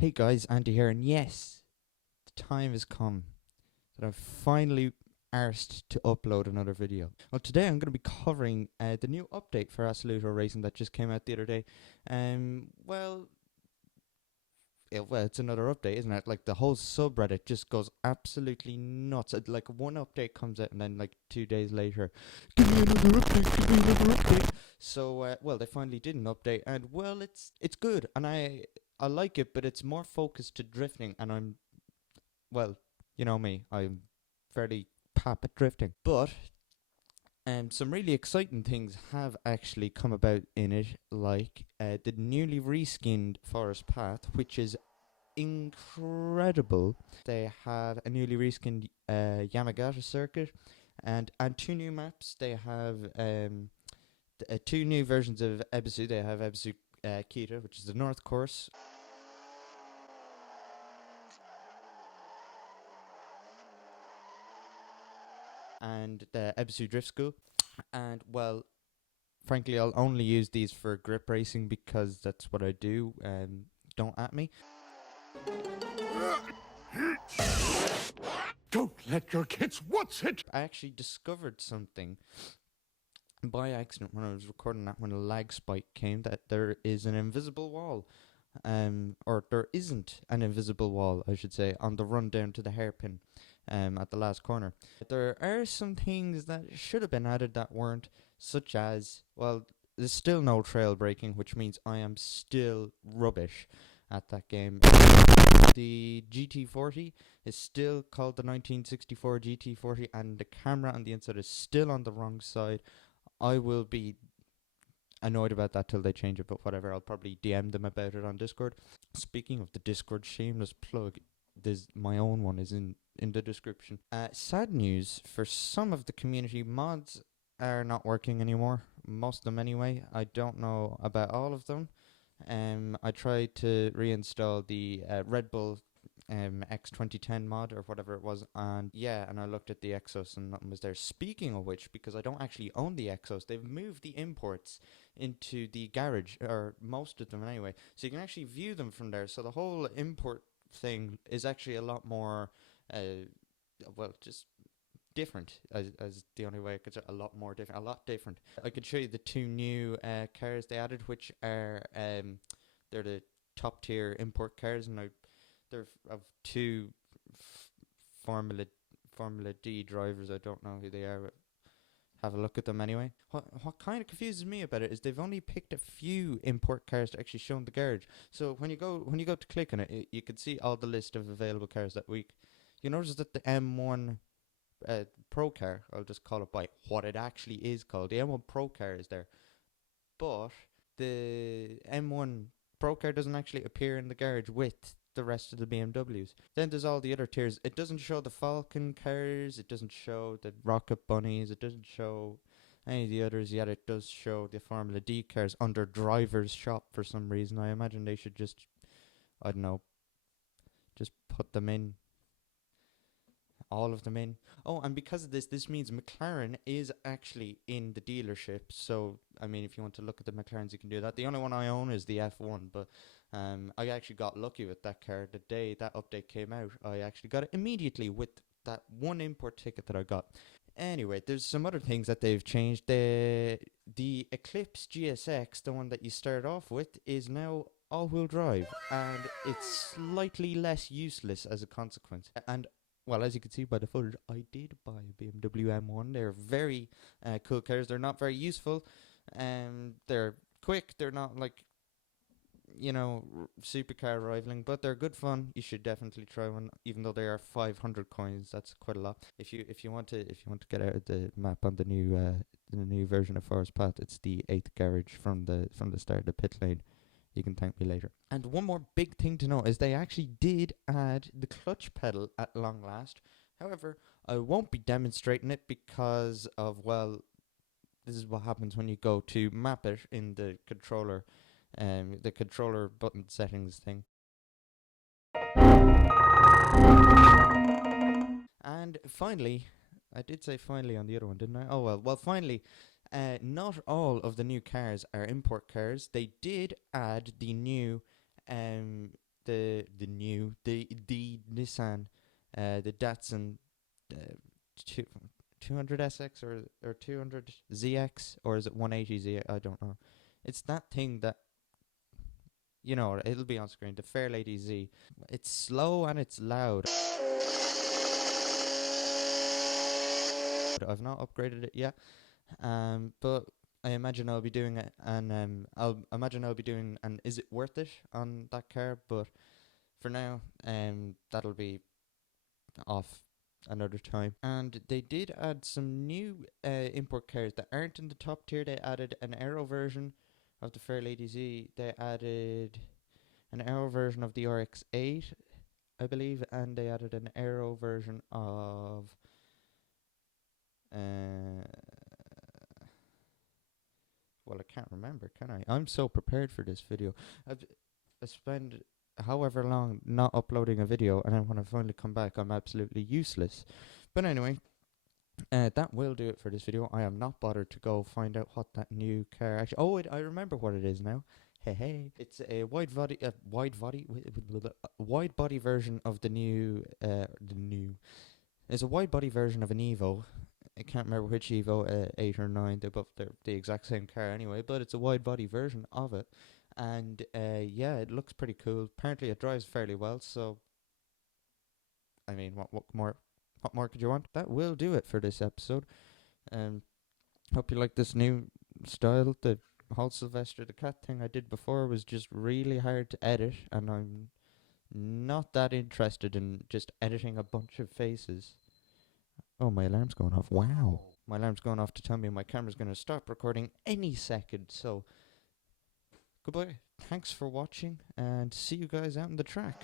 Hey guys, Andy here, and yes, the time has come that I've finally arsed to upload another video. Well, today I'm going to be covering the new update for Assoluto Racing that just came out the other day. It's another update, isn't it? Like, the whole subreddit just goes absolutely nuts. Like, one update comes out, and then, like, 2 days later, give me another update, give me another update. So, they finally did an update, and, well, it's good, and I like it, but it's more focused to drifting, and well, you know me, I'm fairly pap at drifting. But some really exciting things have actually come about in it, like the newly reskinned Forest Path, which is incredible. They have a newly reskinned Yamagata circuit, and two new maps. They have two new versions of Ebisu. They have Ebisu Kita, which is the North Course, and the Ebisu Drift School. And, well, frankly, I'll only use these for grip racing because that's what I do. Don't at me. Don't let your kids watch it! I actually discovered something by accident when I was recording that, when a lag spike came, that there is an invisible wall. Or there isn't an invisible wall, I should say, on the run down to the hairpin at the last corner. There are some things that should have been added that weren't, such as, well, there's still no trail braking, which means I am still rubbish at that game. The GT40 is still called the 1964 GT40, and the camera on the inside is still on the wrong side. I will be annoyed about that till they change it, but whatever, I'll probably DM them about it on Discord. Speaking of the Discord, shameless plug, there's my own one is in the description. Sad news for some of the community, mods are not working anymore, most of them anyway. I don't know about all of them. I tried to reinstall the Red Bull X 2010 mod or whatever it was, and I looked at the Exos and nothing was there. Speaking of which, because I don't actually own the Exos, they've moved the imports into the garage, or most of them anyway, so you can actually view them from there. So the whole import thing is actually a lot more just different, as the only way I could say. A lot more different, a lot different. I could show you the two new cars they added, which are they're the top tier import cars, and they're of two Formula D drivers. I don't know who they are, but have a look at them anyway. What kind of confuses me about it is they've only picked a few import cars to actually show in the garage. So when you go to click on it, you can see all the list of available cars that week. You notice that the M1 Pro car, I'll just call it by what it actually is called, the M1 Pro car is there, but the M1 Pro car doesn't actually appear in the garage with the rest of the BMWs. Then there's all the other tiers. It doesn't show the Falcon cars, it doesn't show the Rocket Bunnies, it doesn't show any of the others, yet it does show the Formula D cars under driver's shop for some reason. I imagine they should just, I don't know, just put them in, all of them in. Oh, and because of this means McLaren is actually in the dealership. So, I mean, if you want to look at the McLarens, you can do that. The only one I own is the F1, but I actually got lucky with that car. The day that update came out, I actually got it immediately with that one import ticket that I got. Anyway, there's some other things that they've changed. The Eclipse GSX, the one that you start off with, is now all-wheel drive, and it's slightly less useless as a consequence. And, well, as you can see by the footage, I did buy a BMW M1. They're very cool cars. They're not very useful. They're quick. They're not like, supercar rivaling, but they're good fun. You should definitely try one, even though they are 500 coins. That's quite a lot. If you want to get out of the map on the new version of Forest Path, it's the 8th garage from the start of the pit lane. You can thank me later. And one more big thing to know is they actually did add the clutch pedal at long last. However, I won't be demonstrating it because of, well, this is what happens when you go to map it in the controller button settings thing. And finally, I did say finally on the other one, didn't I? Oh, well, finally, not all of the new cars are import cars. They did add the new the Nissan, the Datsun, uh, two, 200 SX or 200 ZX, or is it 180 Z? I don't know. It's that thing that, it'll be on screen. The Fairlady Z. It's slow and it's loud. I've not upgraded it yet. But I imagine I'll be doing it, and I'll be doing an is it worth it on that car. But for now, that'll be off another time. And they did add some new import cars that aren't in the top tier. They added an aero version of the Fairlady Z. They added an aero version of the RX-8, I believe, and they added an aero version of well, I can't remember, can I? I'm so prepared for this video. I spend however long not uploading a video, and then when I finally come back, I'm absolutely useless. But anyway, that will do it for this video. I am not bothered to go find out what that new car actually. Oh, I remember what it is now. Hey, it's a wide body version of the new. It's a wide body version of an Evo. I can't remember which Evo, 8 or 9. They're the exact same car anyway, but it's a wide body version of it. And yeah, it looks pretty cool. Apparently it drives fairly well, so I mean, what more could you want? That will do it for this episode. Hope you like this new style. The whole Sylvester the Cat thing I did before was just really hard to edit, and I'm not that interested in just editing a bunch of faces. Oh, my alarm's going off. Wow. My alarm's going off to tell me my camera's going to stop recording any second. So, goodbye. Thanks for watching, and see you guys out in the track.